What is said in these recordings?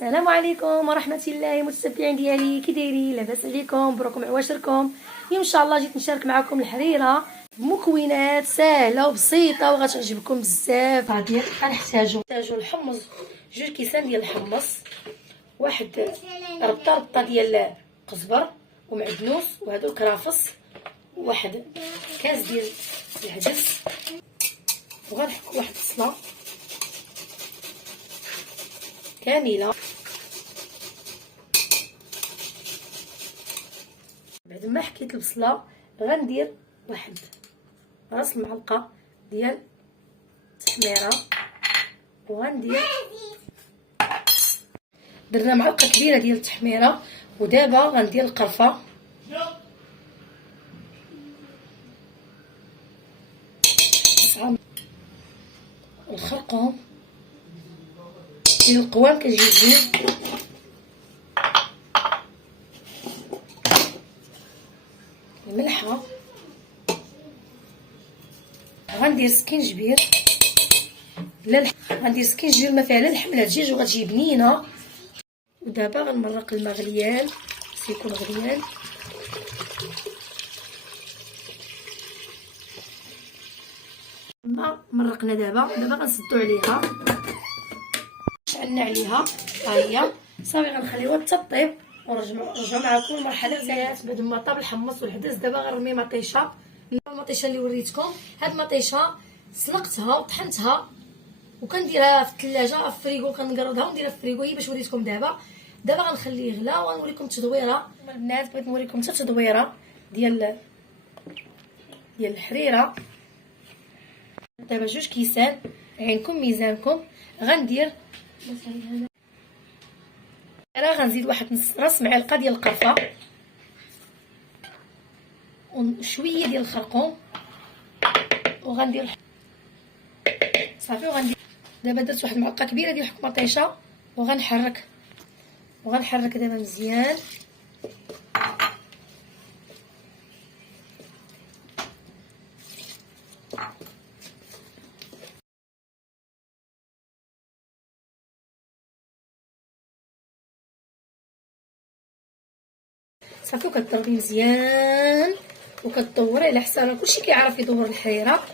السلام عليكم ورحمه الله متتبعين ديالي، كي دايرين؟ لاباس عليكم؟ بروكم عواشركم. اليوم ان شاء الله جيت نشارك معكم الحريره بمكونات سهله وبسيطه وغتعجبكم بزاف. غادي غنحتاجو الحمص، 2 كيسان ديال الحمص، واحد ربطه ديال قزبر ومعدنوس وهادو الكرافس، واحد كاس ديال العدس، وغنحك واحد البصله كامله. بعد ما حكيت البصله غندير واحد راس المعلقه ديال التحميره، وغندير درنا معلقه كبيره ديال التحميره. ودابا غندير القرفه، الخرقوم ديال القوام كتجي زوين، الملحه، غندير سكينجبير غندير سكينجبير ما فيها لا لحم لا دجاج وغتجي بنينه. ودابا غنمرق الماء غليان، خصو يكون غليان. ما مرقنا دابا غنسدو عليها، شعلنا عليها، ها هي صافي. غنخليوها حتى طيب ونرجعو معكم المرحله الثانيه. بعد ما طاب الحمص والعدس دابا غنرمي مطيشه. المطيشه اللي وريتكم، هاد المطيشه سلقتها وطحنتها وكنديرها في الثلاجه في الفريغو، كنقردها ونديرها في الفريغو هي باش وريتكم. دابا غنخليه يغلى وغنوريكم التدويره. البنات بغيت نوريكم حتى التدويره ديال الحريره. دابا 2 كيسان، عينكم ميزانكم. غندير غنزيد واحد نص راس معلقه ديال القرفه وشويه ديال الخرقوم، وغندير صافي. وغندير دابا درت واحد المعلقه كبيره ديال الحكمطيشه، وغنحرك دابا مزيان. صافي وكتضربي مزيان وكتدوري على حساب كلشي كيعرف يدور الحريره.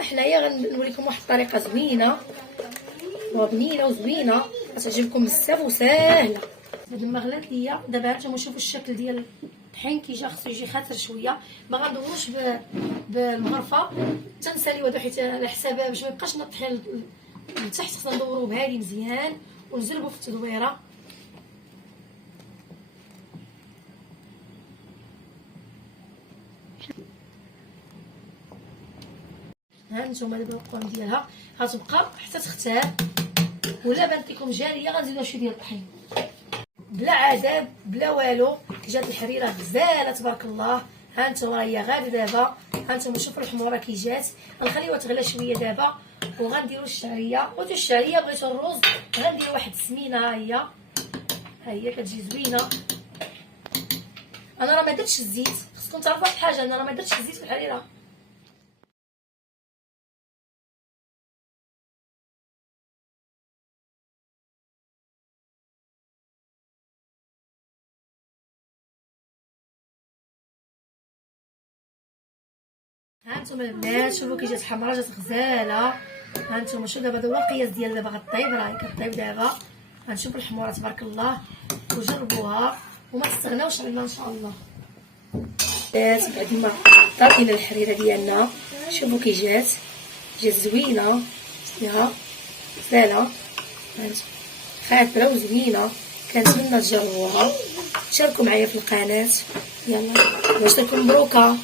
حنايا غنوريكم واحد الطريقه زوينه وبنينه وزوينه غتعجبكم بزاف وساهله. هاد الماء غلات ليا دابا، هانتوما شوفوا الشكل ديال الطحين كي جا، خصو يجي خاسر شويه. ما غندوروش بالمغرفه تنساليو هذا حيت على حسابها باش ما يبقاش الطحين لتحت. خصنا ندوروه بهادي مزيان ونزربو في التدويره. هانتوما دابا القوام ديالها غتبقى حتى تختار، ولا بانت لكم جاريه غنزيدو شويه ديال الطحين بلا عذاب بلا والو. جات الحريره غزاله تبارك الله. هانتوما هي غادي دابا، هانتوما شوفوا الحموره كي جات. غنخليوها تغلى شويه دابا وغنديروا الشعريه. بغيتو الشعريه بغيتو الرز غندير واحد السمينه. ها هي كتجي زوينه. انا راه ما درتش الزيت، خصكم تعرفوا واحد الحاجه، انا راه ما درتش الزيت في الحريره. هانتوما البنات شوفوا كي جات حمراء، جات غزاله. هانتوما شوفوا دابا هذا هو القياس ديالها، باغا طيب، راهي كطيب دابا. غنشوفوا الحموره تبارك الله وجربوها وما تستغناوش علينا ان شاء الله. بعد ما طابينا الحريره ديالنا شوفوا كي جات زوينه فيها غزاله. خاطره وزوينه، كنتمنى تجربوها. شاركوا معايا في القناه، يلا واش لكم مبروكه.